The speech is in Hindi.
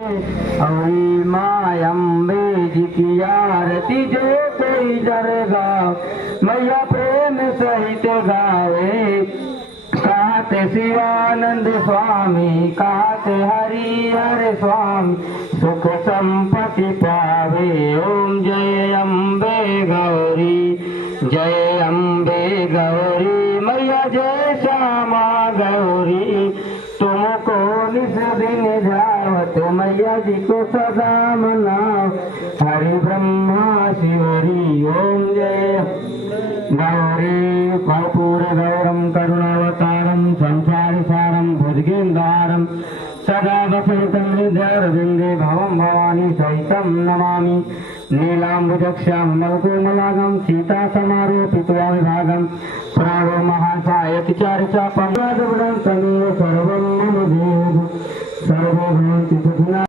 हरि मायम्बे जितियारती जो कोई जरगा मैया प्रेम सहित गावे। कहते शिवानंद स्वामी कहते हरि हर स्वामी सुख संपत्ति पावे। ओम जय अम्बे गौरी जय अम्बे गौरी मैया जय श्यामा गौरी। तुमको निस दिन जावत मैया जी को सदा मनाओ। हरि ब्रह्मा शिवरी ओम जय गौरी कर्पूर गौरम करुणावतारम संसार सारम भुजगेन्द्रम सदा वसंतम हृदयरविंदे भवम भवानी सहितं नमामि। नीलाम्बुजक्ष्याम मलकोमलागम सीता समारोपित्वा विभागम प्राणो महासायति चारिचापम सर्वं मम देव सर्वभूति सुखिनः।